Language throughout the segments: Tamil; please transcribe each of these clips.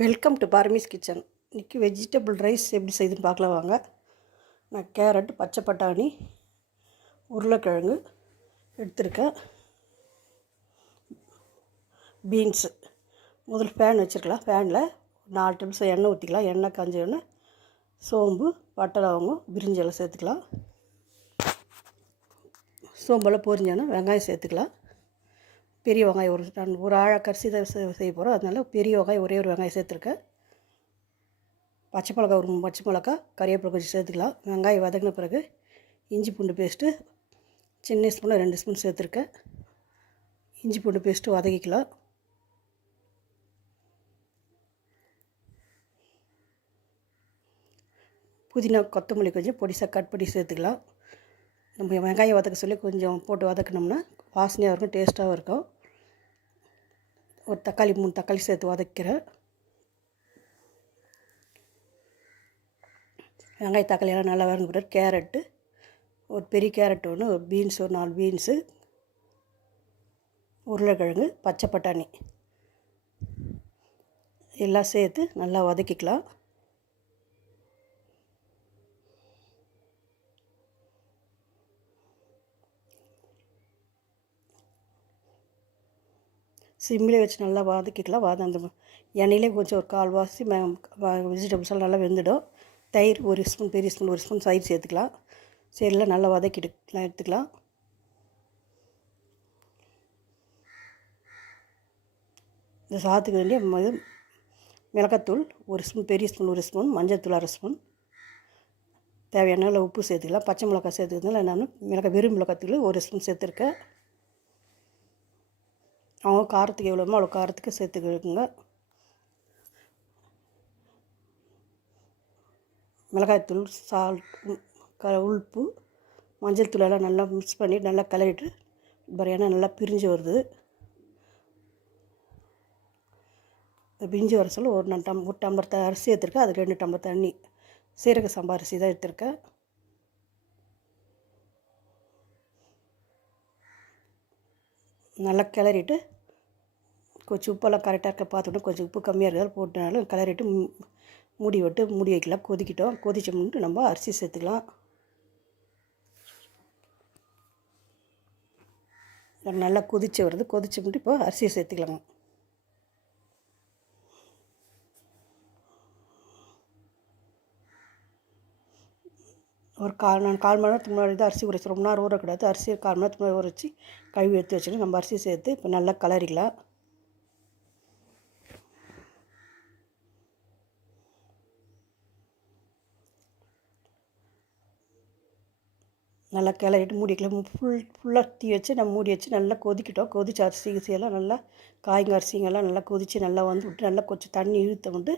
வெல்கம் டு பார்மிஸ் கிச்சன். இன்றைக்கி வெஜிடபிள் ரைஸ் எப்படி செய்யுதுன்னு பார்க்கலாம் வாங்க. நான் கேரட் பச்சை பட்டாணி உருளைக்கிழங்கு எடுத்திருக்கேன். பீன்ஸு முதல்ல ஃபேன் வச்சுருக்கலாம். ஃபேனில் நாலு நிமிஷம் எண்ணெய் ஊற்றிக்கலாம் எண்ணெய் காஞ்ச உடனே சோம்பு பட்டை லவங்கம் சேர்த்துக்கலாம். சோம்பெல்லாம் பொரிஞ்சோன்னா வெங்காயம் சேர்த்துக்கலாம். பெரிய வெங்காயம் ஒரு நான் ஒரு ஆழக்கரிசி தான் செய்ய போகிறோம் அதனால பெரிய வெங்காயம் ஒரே ஒரு வெங்காயம் சேர்த்துருக்கேன். பச்சை மிளகா ஒரு பச்சை மிளகா கறிவேப்பிலை கொஞ்சம் சேர்த்துக்கலாம். வெங்காயம் வதங்கின பிறகு இஞ்சி பூண்டு பேஸ்ட்டு சின்ன ஸ்பூனில் ரெண்டு ஸ்பூன் சேர்த்துருக்கேன். இஞ்சி பூண்டு பேஸ்ட்டு வதக்கிக்கலாம். புதினா கொத்தமல்லி கொஞ்சம் பொடிசாக கட் பண்ணி சேர்த்துக்கலாம். நம்ம வெங்காயம் வதக்க சொல்லி கொஞ்சம் போட்டு வதக்கினோம்னா வாசனையாக இருக்கும் டேஸ்ட்டாகவும் இருக்கும். ஒரு தக்காளி மூணு தக்காளி சேர்த்து வதக்கிறேன். வெங்காய தக்காளி எல்லாம் நல்லா வதங்க பிறகு கேரட்டு ஒரு பெரிய கேரட் ஒன்று ஒரு பீன்ஸ் ஒரு நாலு பீன்ஸு உருளைக்கிழங்கு பச்சை பட்டாணி. எல்லாம் சேர்த்து நல்லா வதக்கிக்கலாம். சிம்மிலே வச்சு நல்லா வதக்கிக்கலாம் வாத அந்த எண்ணெயிலே கொஞ்சம் ஒரு கால்வாசி வெஜிடபிள்ஸ் எல்லாம் நல்லா வெந்துடும். தயிர் ஒரு ஸ்பூன் பெரிய ஸ்பூன் ஒரு ஸ்பூன் தயிர் சேர்த்துக்கலாம். சரிலாம் நல்லா வதக்கிட்டு எடுத்துக்கலாம். இந்த சாத்துக்கு வேண்டிய மிளகாத்தூள் ஒரு ஸ்பூன் பெரிய ஸ்பூன் ஒரு ஸ்பூன் மஞ்சள்தூள் அரை ஸ்பூன் தேவையான அளவு உப்பு சேர்த்துக்கலாம். பச்சை மிளகாய் சேர்த்துக்கிறதுனால நான் மிளகாய் வெறும் மிளகாத்தூள் ஒரு ஸ்பூன் சேர்த்துருக்கேன். காரத்துக்கு எவ்வளோமோ அவ்வளோ காரத்துக்கு சேர்த்துக்கிடுங்க மிளகாய்த்தூள் சால்ட் க உப்பு மஞ்சள் தூளெல்லாம் நல்லா மிக்ஸ் பண்ணி நல்லா கலரிட்டு பிரியாணி நல்லா பிரிஞ்சு வருது. பிரிஞ்சு வர சொல்ல ஒரு நான் டம் ஒரு டம்ளர் த அரிசி எடுத்திருக்கேன். அது ரெண்டு டம்ளர் தண்ணி. சீரக சம்பா அரிசி தான் எடுத்திருக்கேன். நல்லா கிளறிட்டு கொஞ்சம் உப்பெல்லாம் கரெக்டாக இருக்க பார்த்துட்டு கொஞ்சம் உப்பு கம்மியாக இருக்கிறதால போட்டனாலும் கலரிட்டு மூடி விட்டு மூடி வைக்கலாம். கொதிக்கிட்டோம். கொதிச்சோம்னுட்டு நம்ம அரிசி சேர்த்துக்கலாம். நல்லா கொதிச்சு வருது கொதிச்சோம்ட்டு இப்போ அரிசியை சேர்த்துக்கலாம். ஒரு கால் நான் கால் மணி நேரத்துக்கு முன்னாடி தான் அரிசி உரைச்சி ரொம்ப நேரம் ஊறக்கூடாது அரிசியை கால் மணி நேரத்துக்கு முன்னாடி ஊற வச்சு கழுவி எடுத்து வச்சுட்டு நம்ம அரிசி சேர்த்து இப்போ நல்லா கலரிக்கலாம். நல்லா கிளறிட்டு மூடிக்கலாம் ஃபுல் ஃபுல்லாக தீ வச்சு நம்ம மூடி வச்சு நல்லா கொதிக்கிட்டோம். கொதிச்சு அரிசி கிரிசியெல்லாம் நல்லா காய்ங்க அரிசிங்கெல்லாம் நல்லா கொதித்து நல்லா வந்து விட்டு நல்லா கொஞ்சம் தண்ணி இழுத்த கொண்டு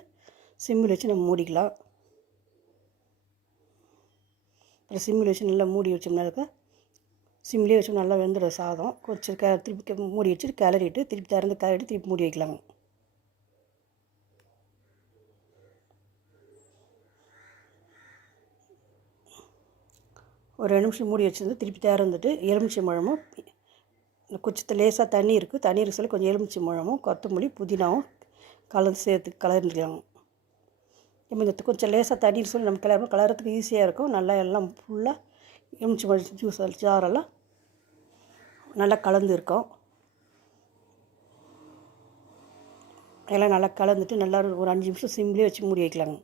சிம்மில் வச்சு நம்ம மூடிக்கலாம். அப்புறம் சிம்மில் வச்சு நல்லா மூடி வச்சோம்னாக்கா சிம்லேயே வச்சு நல்லா வெந்துடும் சாதம். கொஞ்சம் க திருப்பி மூடி வச்சுட்டு கிளறிட்டு திருப்பி திறந்து கிளறிட்டு திருப்பி மூடி வைக்கலாங்க ஒரு ரெண்டு நிமிஷம் மூடி வச்சுருந்து திருப்பி திறந்துட்டு எலுமிச்சை பழமும் கொஞ்சம் லேசாக தண்ணி இருக்குது தண்ணி இருக்க சொல்லி கொஞ்சம் எலுமிச்சை பழமும் கொத்தமல்லி புதினாவும் கலந்து சேர்த்து கலந்துக்கலாம் நம்ம கொஞ்சம் லேசாக தண்ணி சொல்லி நம்ம கிளறும் கலரத்துக்கு ஈஸியாக இருக்கும். நல்லா எல்லாம் ஃபுல்லாக எலுமிச்சை பழம் ஜூஸ் ஜாரெல்லாம் நல்லா கலந்து இருக்கும். எல்லாம் நல்லா கலந்துட்டு நல்லா ஒரு அஞ்சு நிமிஷம் சிம்லேயே வச்சு மூடி வைக்கலாங்க.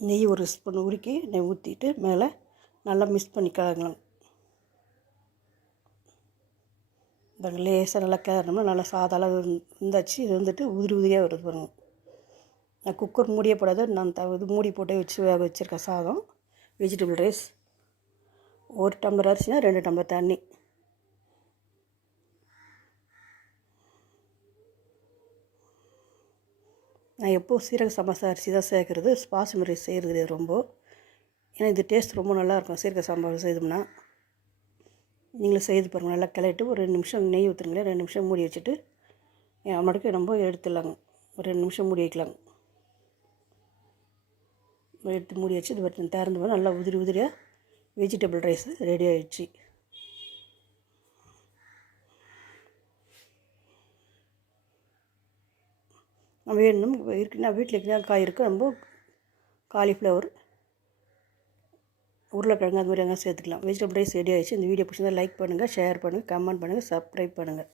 நெய் ஒரு ஸ்பூன் உருக்கி நெய் ஊற்றிட்டு மேலே நல்லா மிக்ஸ் பண்ணி கலங்கலாம் இந்த லேசாக நல்லா கிளறணும்னா நல்லா சாதாளாக இருந்தாச்சு. இது வந்துட்டு உதிரி உதிரியாக வருது பாருங்க. நான் குக்கர் மூடியே நான் த இது மூடி போட்டே வச்சு வேக வச்சுருக்கேன் சாதம். வெஜிடபிள் ரைஸ் ஒரு டம்ளர் அரிசினா ரெண்டு டம்ளர் தண்ணி. நான் எப்போது சீரக சம்பா அரிசி தான் சேர்க்குறது பாசுமதி செய்கிறது ரொம்ப. ஏன்னா இது டேஸ்ட் ரொம்ப நல்லாயிருக்கும் சீரக சம்பா செய்தோம்னா நீங்களும் செய்து பாருங்கள் நல்லா கிளறிட்டு ஒரு ரெண்டு நிமிஷம் நெய் ஊற்றுங்களேன் ரெண்டு நிமிஷம் மூடி வச்சுட்டு மடக்கு நம்ம எடுத்துடலாங்க. ஒரு ரெண்டு நிமிஷம் மூடி வைக்கலாங்க எடுத்து மூடி வச்சு இது திறந்து நல்லா உதிரி உதிரியாக வெஜிடபிள் ரைஸ் ரெடி ஆகிடுச்சு நம்ம வேணும். இருக்குன்னா வீட்டில் இருக்கிற காய் இருக்குது நம்ம காலிஃப்ளவர் உருளைக்கிழங்கு அது மாதிரி எங்கே சேர்த்துக்கலாம். வெஜிடபிள் ரைஸ் ரெடி ஆகிடுச்சு இந்த வீடியோ பிடிச்சிருந்தா லைக் பண்ணுங்கள் ஷேர் பண்ணுங்கள் கமெண்ட் பண்ணுங்கள் சப்ஸ்கிரைப் பண்ணுங்கள்